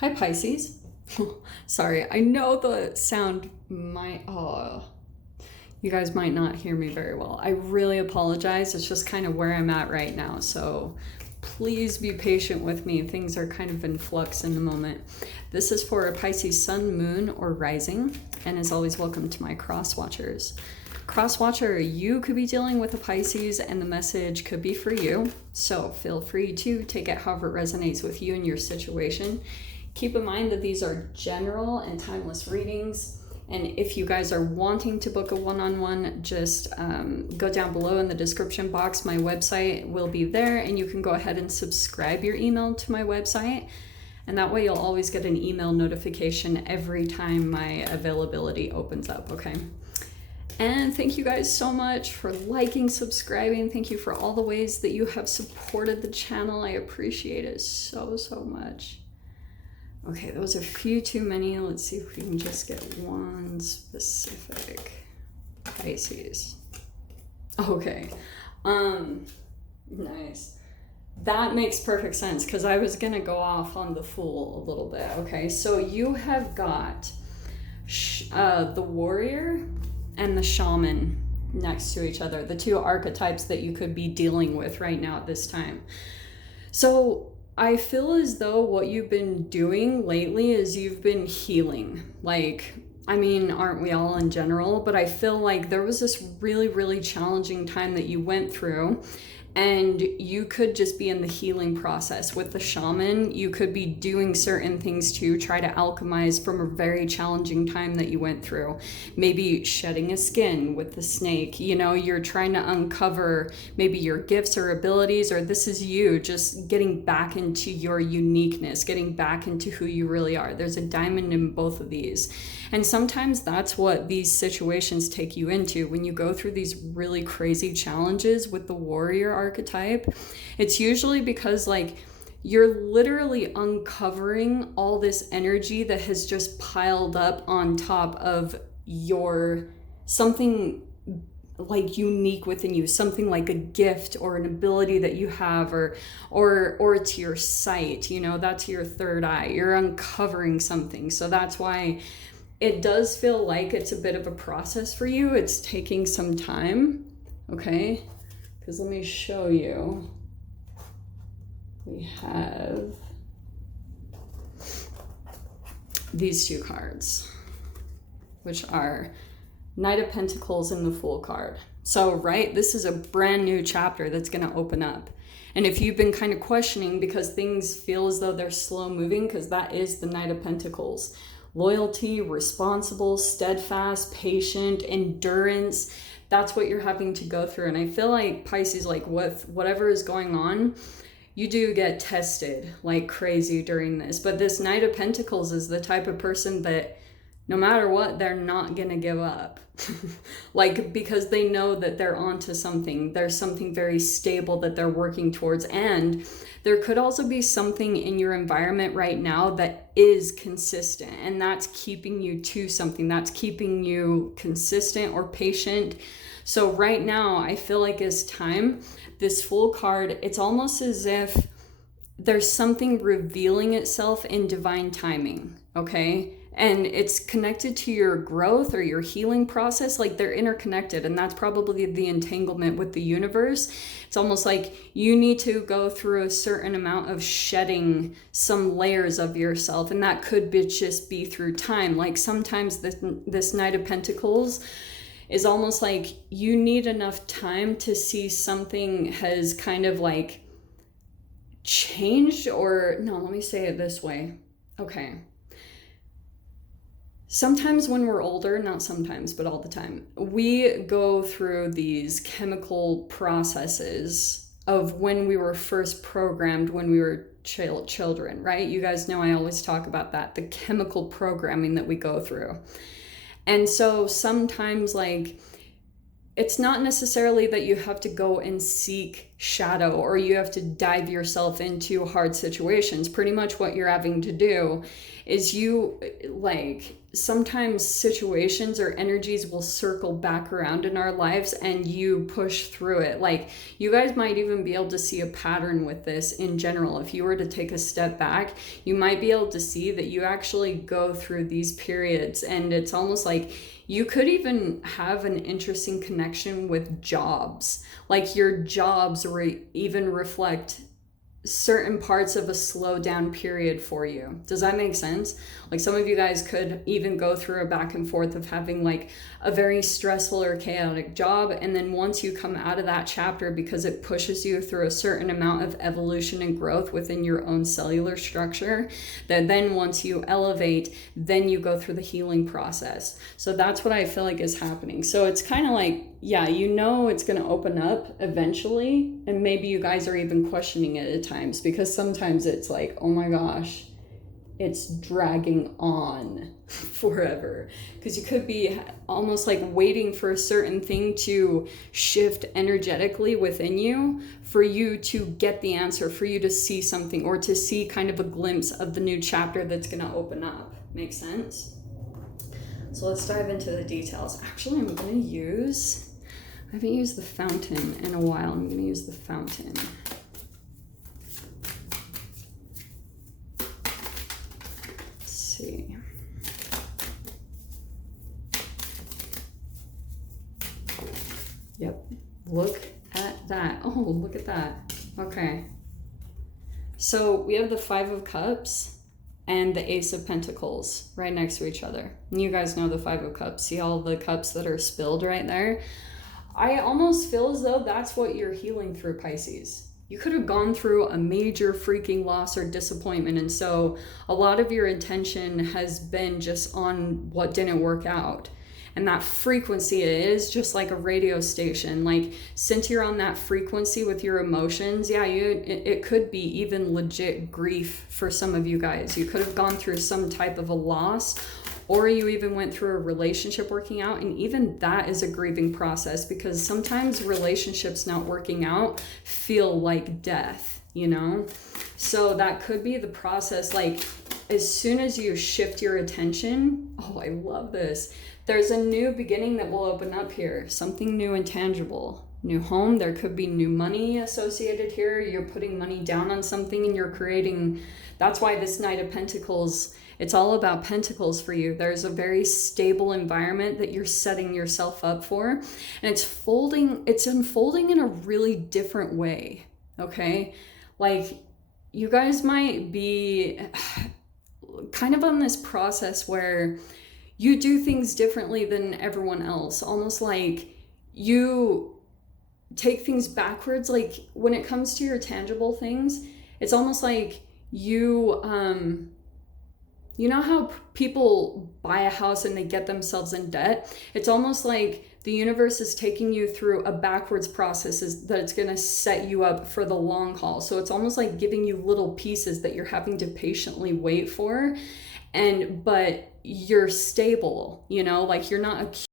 Hi, Pisces. Sorry, I know the sound might, you guys might not hear me very well. I really apologize. It's just kind of where I'm at right now. So please be patient with me. Things are kind of in flux in the moment. This is for a Pisces sun, moon, or rising. And as always, welcome to my cross watchers. Cross watcher, you could be dealing with a Pisces and the message could be for you. So feel free to take it however it resonates with you and your situation. Keep in mind that these are general and timeless readings. And if you guys are wanting to book a one-on-one, just go down below in the description box. My website will be there, and you can go ahead and subscribe your email to my website. And that way you'll always get an email notification every time my availability opens up, okay? And thank you guys so much for liking, subscribing. Thank you for all the ways that you have supported the channel. I appreciate it so, so much. Okay, those are a few too many. Let's see if we can just get one specific Pisces. Okay, nice. That makes perfect sense because I was gonna go off on the Fool a little bit. Okay, so you have got the warrior and the shaman next to each other, the two archetypes that you could be dealing with right now at this time. So I feel as though what you've been doing lately is you've been healing. Like, I mean, aren't we all in general? But I feel like there was this really, really challenging time that you went through, and you could just be in the healing process. With the shaman, you could be doing certain things to try to alchemize from a very challenging time that you went through. Maybe shedding a skin with the snake. You know, you're trying to uncover maybe your gifts or abilities, or this is you just getting back into your uniqueness, getting back into who you really are. There's a diamond in both of these. And sometimes that's what these situations take you into when you go through these really crazy challenges with the warrior archetype. It's usually because like you're literally uncovering all this energy that has just piled up on top of your something like unique within you, something like a gift or an ability that you have, or it's your sight, you know, that's your third eye. You're uncovering something. So that's why it does feel like it's a bit of a process for you. It's taking some time, okay? Because let me show you. We have these two cards, which are Knight of Pentacles and the Fool card. So, right, this is a brand new chapter that's going to open up. And if you've been kind of questioning because things feel as though they're slow moving, because that is the Knight of Pentacles. Loyalty, responsible, steadfast, patient, endurance. That's what you're having to go through. And I feel like Pisces, like with whatever is going on, you do get tested like crazy during this. But this Knight of Pentacles is the type of person that no matter what, they're not going to give up. Like, because they know that they're onto something. There's something very stable that they're working towards. And there could also be something in your environment right now that is consistent, and that's keeping you to something. That's keeping you consistent or patient. So right now, I feel like it's time. This Fool card, it's almost as if there's something revealing itself in divine timing, okay? And it's connected to your growth or your healing process. Like, they're interconnected, and that's probably the entanglement with the universe. It's almost like you need to go through a certain amount of shedding some layers of yourself, and that could just be through time. Like, sometimes this Knight of Pentacles is almost like you need enough time to see something has kind of like changed, or no, let me say it this way. Okay. Sometimes when we're older, not sometimes, but all the time, we go through these chemical processes of when we were first programmed, when we were children, right? You guys know I always talk about that, the chemical programming that we go through. And so sometimes, like, it's not necessarily that you have to go and seek shadow, or you have to dive yourself into hard situations. Pretty much what you're having to do is you, like, sometimes situations or energies will circle back around in our lives and you push through it. Like, you guys might even be able to see a pattern with this in general. If you were to take a step back, you might be able to see that you actually go through these periods, and it's almost like you could even have an interesting connection with jobs. Like, your jobs even reflect certain parts of a slow down period for you. Does that make sense? Like, some of you guys could even go through a back and forth of having like a very stressful or chaotic job, and then once you come out of that chapter, because it pushes you through a certain amount of evolution and growth within your own cellular structure, that then once you elevate, then you go through the healing process. So that's what I feel like is happening. So it's kind of like, yeah, you know, it's going to open up eventually, and maybe you guys are even questioning it at times, because sometimes it's like, oh my gosh, it's dragging on forever, because you could be almost like waiting for a certain thing to shift energetically within you for you to get the answer, for you to see something, or to see kind of a glimpse of the new chapter that's going to open up. Make sense? So let's dive into the details. Actually, I haven't used the fountain in a while. I'm going to use the fountain. Let's see. Yep. Look at that. Oh, look at that. Okay. So we have the Five of Cups and the Ace of Pentacles right next to each other. And you guys know the Five of Cups. See all the cups that are spilled right there? I almost feel as though that's what you're healing through, Pisces. You could have gone through a major freaking loss or disappointment, and so a lot of your attention has been just on what didn't work out. And that frequency is just like a radio station. Like, since you're on that frequency with your emotions, yeah, it could be even legit grief for some of you guys. You could have gone through some type of a loss, or you even went through a relationship working out, and even that is a grieving process, because sometimes relationships not working out feel like death, you know? So that could be the process. Like, as soon as you shift your attention, oh, I love this. There's a new beginning that will open up here. Something new and tangible. New home. There could be new money associated here. You're putting money down on something and you're creating. That's why this Knight of Pentacles, it's all about pentacles for you. There's a very stable environment that you're setting yourself up for. And it's unfolding in a really different way. Okay? Like, you guys might be kind of on this process where you do things differently than everyone else. Almost like you take things backwards. Like, when it comes to your tangible things, it's almost like you know how people buy a house and they get themselves in debt? It's almost like the universe is taking you through a backwards process that it's going to set you up for the long haul. So it's almost like giving you little pieces that you're having to patiently wait for. But you're stable, you know, like you're not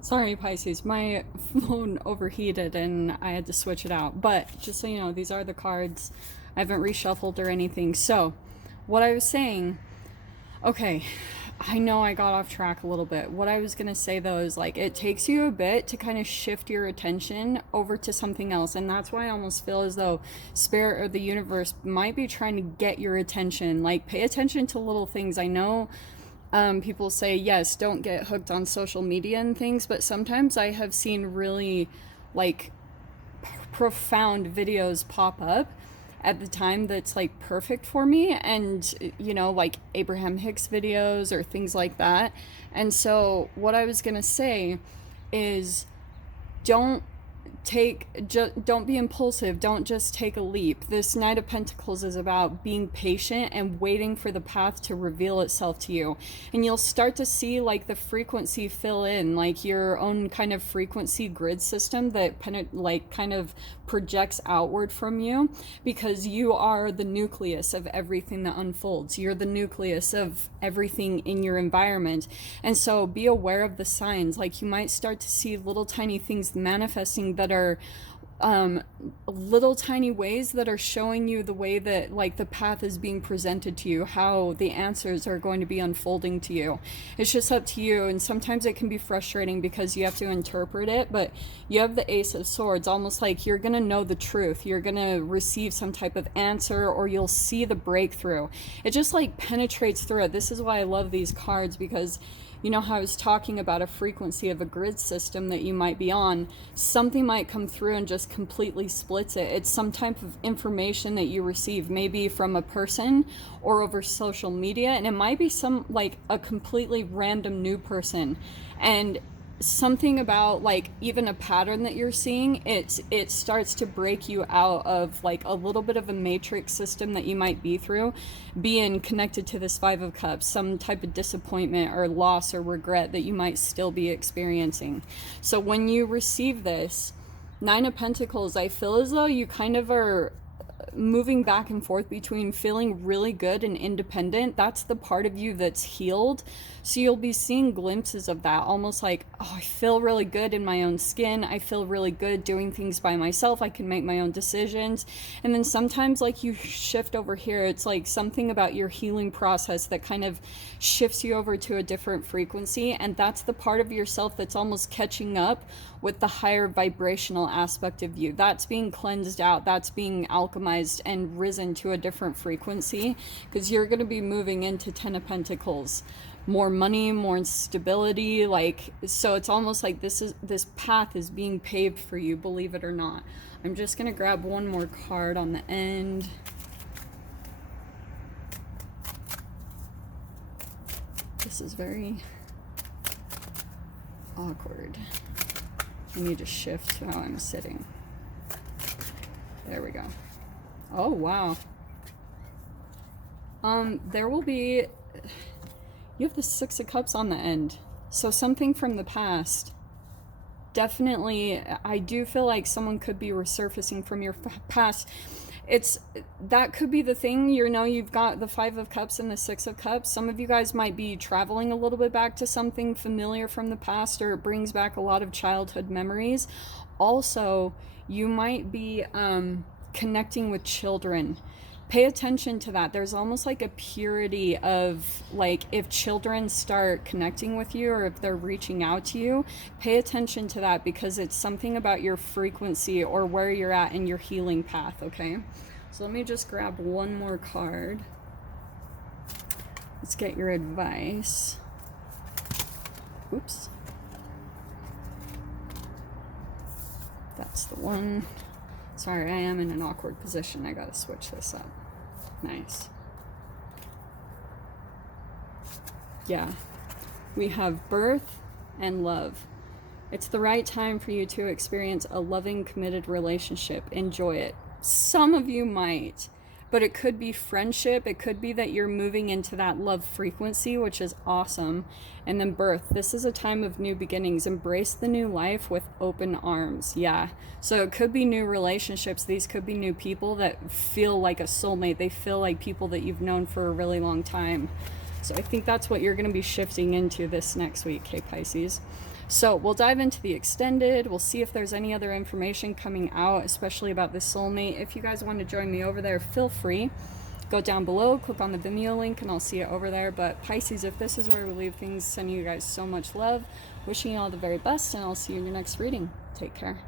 Sorry, Pisces, my phone overheated and I had to switch it out. But just so you know, these are the cards. I haven't reshuffled or anything. So what I was saying, okay, I know I got off track a little bit. What I was going to say though is, like, it takes you a bit to kind of shift your attention over to something else. And that's why I almost feel as though spirit or the universe might be trying to get your attention. Like, pay attention to little things. I know people say, yes, don't get hooked on social media and things, but sometimes I have seen really like profound videos pop up at the time that's like perfect for me, and you know, like Abraham Hicks videos or things like that. And so what I was gonna say is, don't be impulsive. Don't just take a leap. This Knight of Pentacles is about being patient and waiting for the path to reveal itself to you. And you'll start to see like the frequency fill in, like your own kind of frequency grid system that kind of projects outward from you, because you are the nucleus of everything that unfolds. You're the nucleus of everything in your environment. And so be aware of the signs. Like, you might start to see little tiny things manifesting that are little tiny ways that are showing you the way that like the path is being presented to you, how the answers are going to be unfolding to you. It's just up to you, and sometimes it can be frustrating because you have to interpret it, but you have the Ace of Swords, almost like you're gonna know the truth, you're gonna receive some type of answer, or you'll see the breakthrough. It just like penetrates through it. This is why I love these cards, because you know how I was talking about a frequency of a grid system that you might be on? Something might come through and just completely splits it. It's some type of information that you receive, maybe from a person or over social media, and it might be some like a completely random new person. And something about like even a pattern that you're seeing, it starts to break you out of like a little bit of a matrix system that you might be through, being connected to this Five of Cups, some type of disappointment or loss or regret that you might still be experiencing. So when you receive this Nine of Pentacles, I feel as though you kind of are moving back and forth between feeling really good and independent. That's the part of you that's healed. So you'll be seeing glimpses of that, almost like, oh, I feel really good in my own skin. I feel really good doing things by myself. I can make my own decisions. And then sometimes like you shift over here, it's like something about your healing process that kind of shifts you over to a different frequency. And that's the part of yourself that's almost catching up with the higher vibrational aspect of you. That's being cleansed out. That's being alchemized and risen to a different frequency, because you're going to be moving into Ten of Pentacles. More money, more stability, like, so it's almost like this path is being paved for you, believe it or not. I'm just going to grab one more card on the end. This is very awkward. I need to shift how I'm sitting. There we go. Oh, wow. There will be... You have the Six of Cups on the end. So something from the past. Definitely, I do feel like someone could be resurfacing from your past. That could be the thing. You know, you've got the Five of Cups and the Six of Cups. Some of you guys might be traveling a little bit back to something familiar from the past, or it brings back a lot of childhood memories. Also, you might be connecting with children. Pay attention to that. There's almost like a purity of like, if children start connecting with you or if they're reaching out to you, pay attention to that, because it's something about your frequency or where you're at in your healing path. Okay, so let me just grab one more card. Let's get your advice. Oops, that's the one. Sorry, I am in an awkward position. I gotta switch this up. Nice. Yeah. We have birth and love. It's the right time for you to experience a loving, committed relationship. Enjoy it. Some of you might, but it could be friendship. It could be that you're moving into that love frequency, which is awesome. And then birth. This is a time of new beginnings. Embrace the new life with open arms. Yeah. So it could be new relationships. These could be new people that feel like a soulmate. They feel like people that you've known for a really long time. So I think that's what you're going to be shifting into this next week, okay, Pisces? So we'll dive into the extended. We'll see if there's any other information coming out, especially about this soulmate. If you guys want to join me over there, feel free. Go down below, click on the Vimeo link, and I'll see it over there. But Pisces, if this is where we leave things, sending you guys so much love. Wishing you all the very best, and I'll see you in your next reading. Take care.